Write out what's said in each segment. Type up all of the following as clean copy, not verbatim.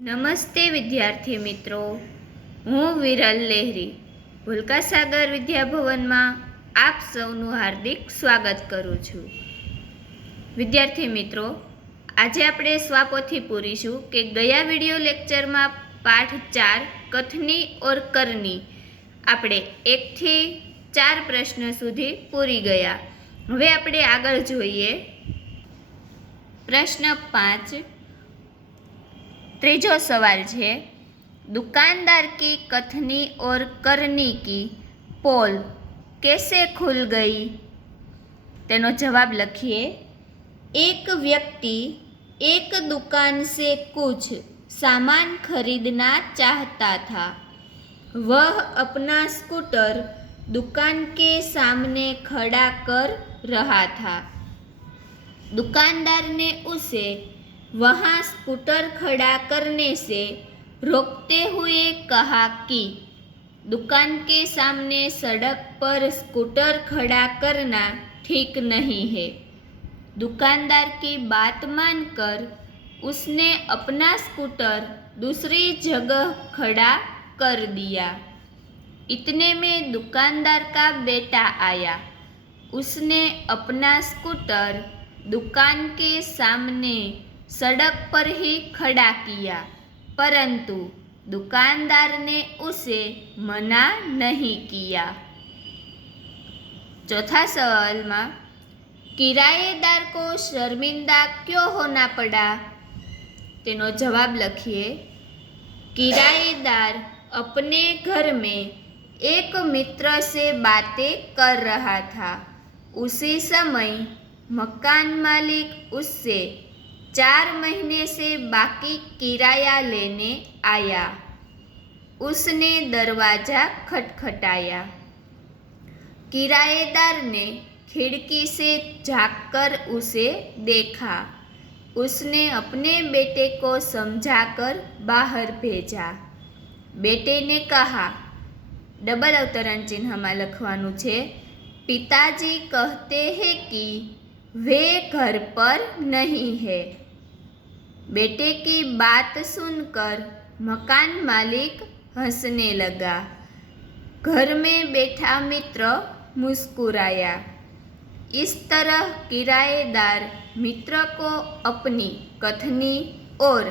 નમસ્તે વિદ્યાર્થી મિત્રો, હું વિરલ લહેરી ભૂલકા સાગર વિદ્યાભવનમાં આપ સૌનું હાર્દિક સ્વાગત કરું છું। વિદ્યાર્થી મિત્રો, આજે આપણે સ્વાપોથી પૂરીશું કે ગયા વિડિયો લેક્ચરમાં પાઠ 4 કથની ઓર કરની આપણે 1 થી 4 પ્રશ્ન સુધી પૂરી ગયા। હવે આપણે આગળ જોઈએ। પ્રશ્ન 5 ત્રીજો सवाल है, दुकानदार की कथनी और करनी की पोल कैसे खुल गई? तेनो जवाब लखिए। एक व्यक्ति एक दुकान से कुछ सामान खरीदना चाहता था। वह अपना स्कूटर दुकान के सामने खड़ा कर रहा था। दुकानदार ने उसे वहाँ स्कूटर खड़ा करने से रोकते हुए कहा कि दुकान के सामने सड़क पर स्कूटर खड़ा करना ठीक नहीं है। दुकानदार की बात मानकर उसने अपना स्कूटर दूसरी जगह खड़ा कर दिया। इतने में दुकानदार का बेटा आया। उसने अपना स्कूटर दुकान के सामने सड़क पर ही खड़ा किया, परंतु दुकानदार ने उसे मना नहीं किया। चौथा सवाल में, किराएदार को शर्मिंदा क्यों होना पड़ा? तेनो जवाब लखिए। किराएदार अपने घर में एक मित्र से बातें कर रहा था। उसी समय मकान मालिक उससे 4 महीने से बाकी किराया लेने आया। उसने दरवाज़ा खटखटाया। किराएदार ने खिड़की से झांककर उसे देखा। उसने अपने बेटे को समझाकर बाहर भेजा। बेटे ने कहा, डबल अवतरण चिन्ह में लखवानुं छे, पिताजी कहते हैं कि वे घर पर नहीं है। बेटे की बात सुनकर मकान मालिक हंसने लगा। घर में बैठा मित्र मुस्कुराया। इस तरह किराएदार मित्र को अपनी कथनी और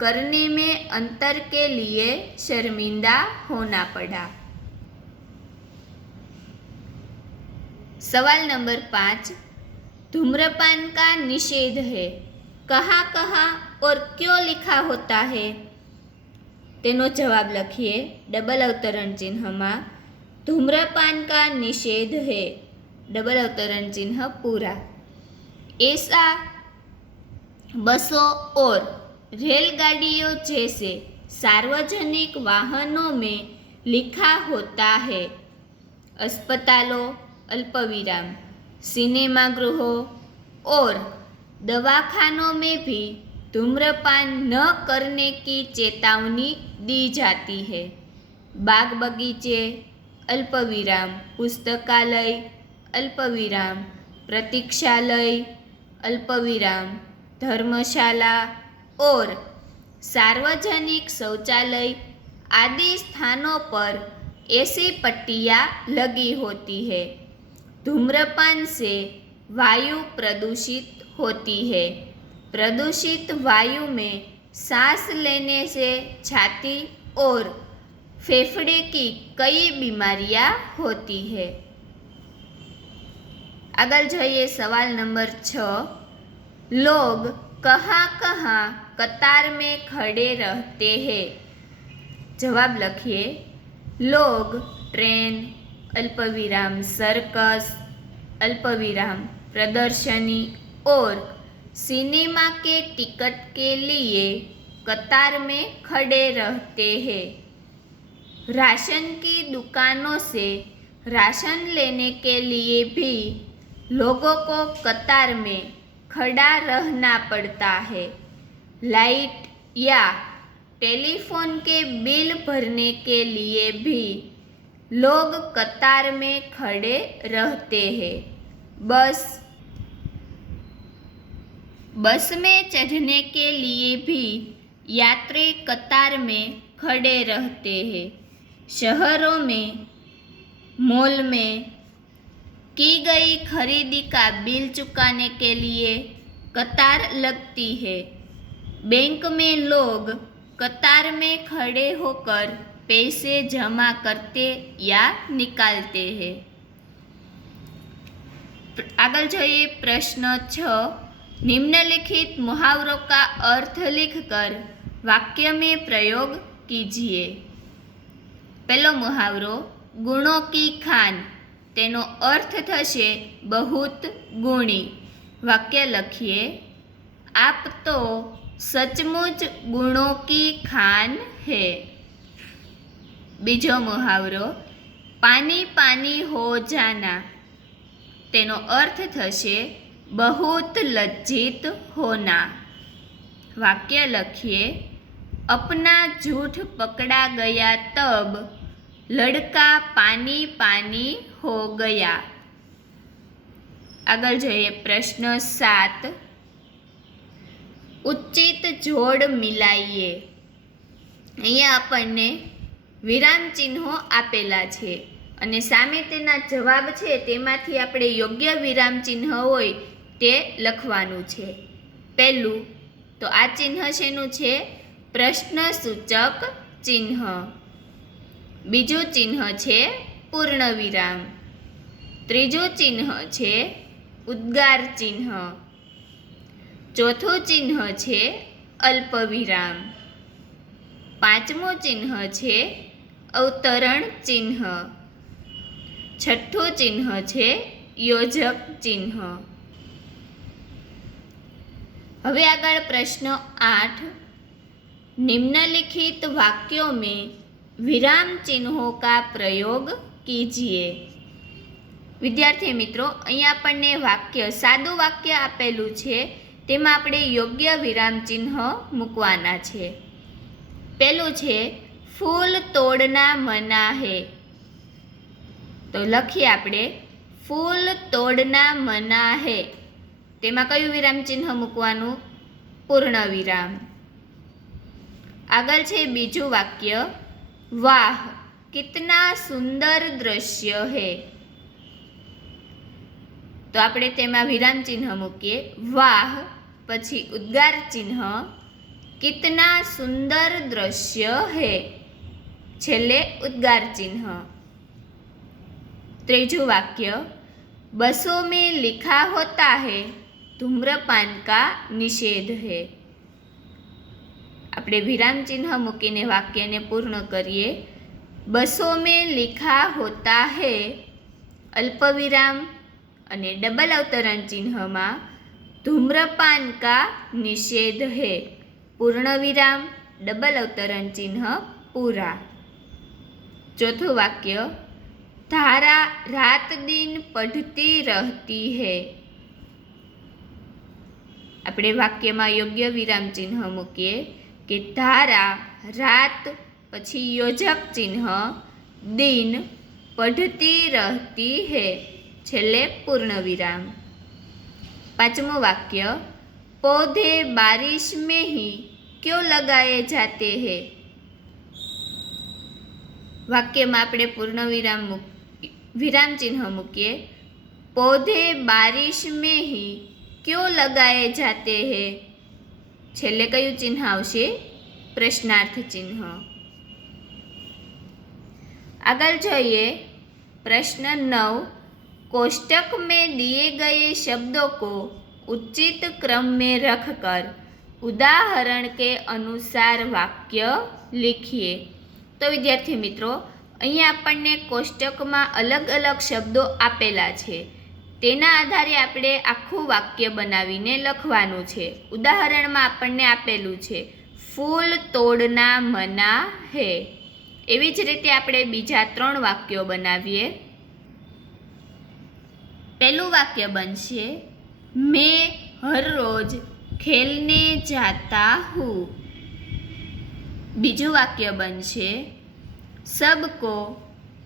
करने में अंतर के लिए शर्मिंदा होना पड़ा। सवाल नंबर 5, धूम्रपान का निषेध है, कहाँ कहाँ और क्यों लिखा होता है? तेनो जवाब लखिए। डबल अवतरण चिन्ह में धूम्रपान का निषेध है, डबल अवतरण चिन्ह पूरा। ऐसा बसों और रेलगाड़ियों जैसे सार्वजनिक वाहनों में लिखा होता है। अस्पतालों अल्पविराम, सिनेमागृहों और दवाखानों में भी धूम्रपान न करने की चेतावनी दी जाती है। बाग बगीचे अल्पविराम, पुस्तकालय अल्पविराम, प्रतीक्षालय अल्पविराम, धर्मशाला और सार्वजनिक शौचालय आदि स्थानों पर ऐसी पट्टियाँ लगी होती है। धूम्रपान से वायु प्रदूषित होती है। प्रदूषित वायु में सांस लेने से छाती और फेफड़े की कई बीमारियां होती है। आगे जाइए सवाल नंबर 6, लोग कहाँ कहाँ कतार में खड़े रहते हैं? जवाब लखिए। लोग ट्रेन अल्पविराम, सर्कस अल्पविराम, प्रदर्शनी और सिनेमा के टिकट के लिए कतार में खड़े रहते हैं। राशन की दुकानों से राशन लेने के लिए भी लोगों को कतार में खड़ा रहना पड़ता है। लाइट या टेलीफोन के बिल भरने के लिए भी लोग कतार में खड़े रहते हैं। बस में चढ़ने के लिए भी यात्री कतार में खड़े रहते हैं। शहरों में, मॉल में की गई खरीदी का बिल चुकाने के लिए कतार लगती है। बैंक में लोग कतार में खड़े होकर पैसे जमा करते या निकालते हैं। आगे जाइए प्रश्न 6। निम्नलिखित मुहावरों का अर्थ लिखकर वाक्य में प्रयोग कीजिए। पहलो मुहावरो गुणों की खान, तेनो अर्थ थशे बहुत गुणी। वाक्य लखिए, आप तो सचमुच गुणों की खान है। बीजो मुहावरो पानी पानी हो जाना, तेनो अर्थ थशे बहुत लज्जित होना। वाक्य लखिए, अपना झूठ पकड़ा गया तब लड़का पानी पानी हो गया। आगे जाइए प्रश्न 7। उचित जोड़ मिलाइए। અહીંયા આપણને વિરામ ચિહ્નો આપેલા છે અને સામે તેના જવાબ છે તેમાંથી આપણે યોગ્ય વિરામ ચિહ્ન હોય તે લખવાનું છે। પહેલું તો આ ચિહ્ન શેનું છે? પ્રશ્નસૂચક ચિહ્ન। બીજું ચિહ્ન છે પૂર્ણ વિરામ। ત્રીજું ચિહ્ન છે ઉદ્ગાર ચિહ્ન। ચોથું ચિહ્ન છે અલ્પવિરામ। પાંચમું ચિહ્ન છે અવતરણ ચિહ્ન। છઠ્ઠું ચિહ્ન છે યોજક ચિહ્ન। હવે આગળ પ્રશ્ન 8। निम्नलिखित वाक्यों में विराम चिन्हों का प्रयोग कीजिए। विद्यार्थी मित्रों, અહીં આપણને વાક્ય સાદું વાક્ય આપેલું છે તેમાં આપણે યોગ્ય વિરામ ચિહ્ન મૂકવાના છે। પહેલું છે ફૂલ તોડના મના હે, તો લખીએ આપણે ફૂલ તોડના મના હે, તેમાં કયું વિરામ ચિહ્ન મૂકવાનું? પૂર્ણ વિરામ। આગળ છે બીજું વાક્ય વાહ કિતના સુંદર દ્રશ્ય હે, તો આપણે તેમાં વિરામ ચિહ્ન મૂકીએ વાહ, પછી ઉદ્ગાર ચિહ્ન કિતના સુંદર દ્રશ્ય હે, છેલ્લે ઉદ્ગાર ચિહ્ન। ત્રીજું વાક્ય बसों में लिखा होता है धूम्रपान का निषेध है, આપણે વિરામ ચિહ્ન મૂકીને વાક્યને પૂર્ણ કરીએ। બસો में लिखा होता है અલ્પવિરામ અને ડબલ અવતરણ ચિહ્નમાં ધૂમ્રપાન કા નિષેધ હે, પૂર્ણ વિરામ ડબલ અવતરણ ચિહ્ન પૂરા। ચોથું વાક્ય धारा रात दिन पढ़ती रहती है, આપણે વાક્યમાં યોગ્ય વિરામ ચિહ્ન મૂકીએ કે ધારા રાત, પછી યોજક ચિહ્ન દિન, પઢતી રહેતી હે, છેલ્લે પૂર્ણ વિરામ। પાંચમું વાક્ય पौधे बारिश में ही क्यों लगाए जाते हैं, વાક્યમાં આપણે પૂર્ણ વિરામ ચિહ્ન મૂકીએ पौधे बारिश में ही क्यों लगाए जाते हैं, છેલ્લે કયું ચિહ્ન આવશે? પ્રશ્નાર્થ ચિહ્ન। આગળ જોઈએ प्रश्न 9। कोष्टक में दिए गए शब्दों को उचित क्रम में रखकर उदाहरण के अनुसार वाक्य लिखिए। तो विद्यार्थी मित्रों, અહીંયા આપણને કોષ્ટકમાં અલગ અલગ શબ્દો આપેલા છે, તેના આધારે આપણે આખું વાક્ય બનાવીને લખવાનું છે। ઉદાહરણમાં આપણને આપેલું છે ફૂલ તોડના મના હે, એવી જ રીતે આપણે બીજા 3 વાક્યો બનાવીએ। પહેલું વાક્ય બનશે मैं हर रोज खेलने जाता हूँ। બીજું વાક્ય બનશે सबको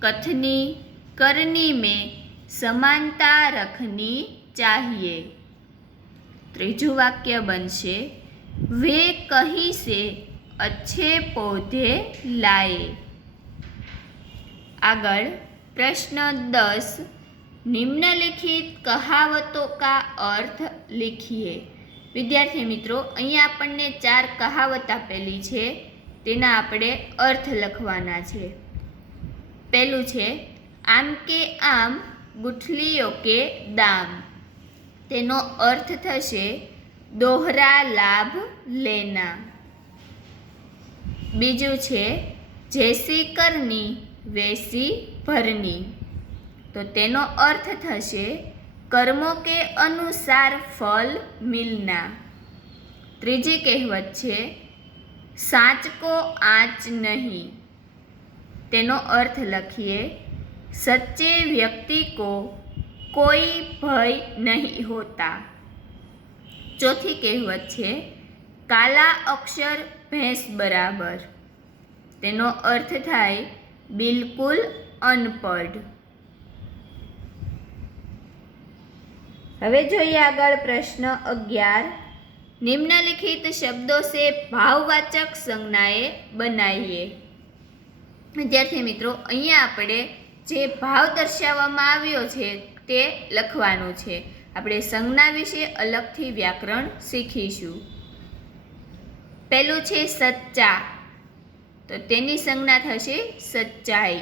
कथनी करनी में समानता रखनी चाहिए। ત્રીજું વાક્ય બનશે वे कहीं से अच्छे पौधे लाए। आगळ प्रश्न 10, निम्नलिखित कहावतों का अर्थ लिखिए। विद्यार्थी मित्रों, अहीं आपणे 4 कहावत आपेली छे, तेना आपणे अर्थ लखवाना छे। पहेलुं छे आम के आम गुठलियों के दाम। तेनो अर्थ थशे दोहरा लाभ लेना। बीजू छे जैसी करनी वैसी भरनी। तो तेनो अर्थ थशे कर्मों के अनुसार फल मिलना। त्रीजी कहेवत छे साँच को आँच नहीं। तेनो अर्थ लखीए सच्चे व्यक्ति को कोई भय नहीं होता। चौथी कहेवत छे काला अक्षर भैंस बराबर। तेनो अर्थ थाय बिल्कुल अनपढ़। हवे जोईए आगळ प्रश्न 11, निम्नलिखित शब्दों से भाववाचक संज्ञाएं बनाइए। विद्यार्थी मित्रों, अहींया आपणे जे भाव दर्शाववामां आव्यो छे ते लखवानुं छे। आपणे संज्ञा विશે अलगथी व्याकरण શીખીશું। पहेલું छे सच्चा, तो तेनी संज्ञा थशे सच्चाई।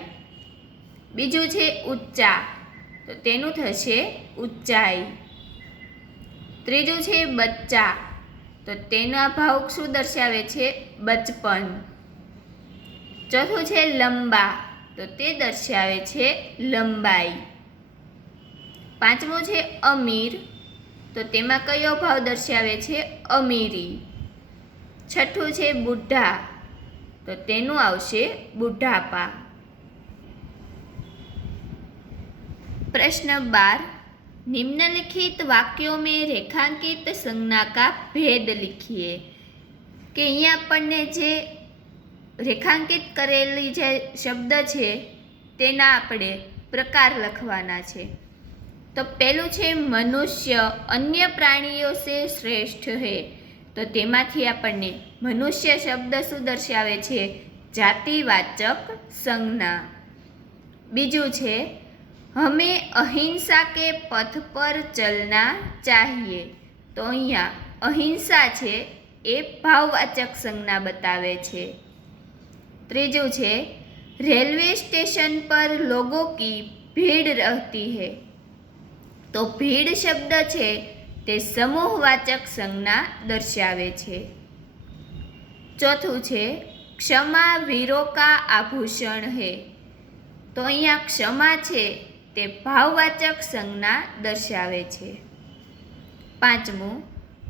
बीजुं छे ऊंचा, तो तेनुं थशे ऊंचाई। त्रीजुं छे बच्चा, तो तेना भाव शुं दर्शावे छे बचपन। चौथुं छे लंबा, तो ते दर्शावे छे लंबाई। पांचमो छे अमीर, तो तेमां कयो भाव दर्शावे छे अमीरी। छठ्ठुं छे बुढ़ा, तो तेनुं आवशे बुढ़ापा। प्रश्न 12, निम्नलिखित वाक्यों में रेखांकित संज्ञा का भेद लिखिए। के अहींया आपणने जे रेखांकित करेली जे शब्द छे तेना आपणे प्रकार लखवाना छे। तो पहेलुं छे मनुष्य अन्य प्राणियों से श्रेष्ठ है। तो तेमांथी आपणने मनुष्य शब्द शुं दर्शावे छे जातिवाचक संज्ञा। बीजुं छे हमें अहिंसा के पथ पर चलना चाहिए। तो अहींया अहिंसा छे ए भाववाचक संज्ञा बतावे छे। त्रीजुं छे रेलवे स्टेशन पर लोगों की भीड़ रहती है। तो भीड़ शब्द छे ते समूहवाचक संज्ञा दर्शावे छे। चौथुं छे क्षमा वीरों का आभूषण है। तो अहींया क्षमा छे ते भाववाचक संज्ञा दर्शावे छे। पांचमું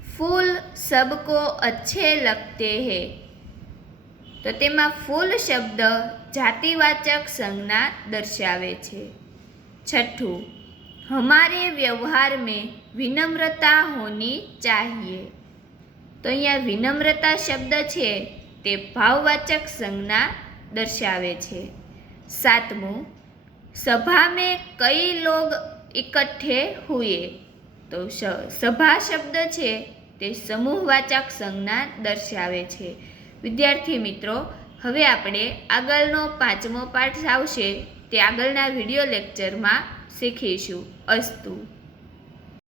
फूल सबको अच्छे लगते हैं। तो तेमां फूल शब्द जातिवाचक संज्ञा दर्शावे छे। छठ्ठुं हमारे व्यवहार में विनम्रता होनी चाहिए। तो अहींया विनम्रता शब्द छे ते भाववाचक संज्ञा दर्शावे छे। सातमुं सभा में कई लोग इकट्ठे हुए। तो सभा शब्द छे ते समूहवाचक संज्ञा दर्शावे छे। विद्यार्थी मित्रों, हवे आपणे आगळनो 5मो पाठ आवशे ते आगळना विडियो लेक्चरमां શીખીશું। અસ્તુ।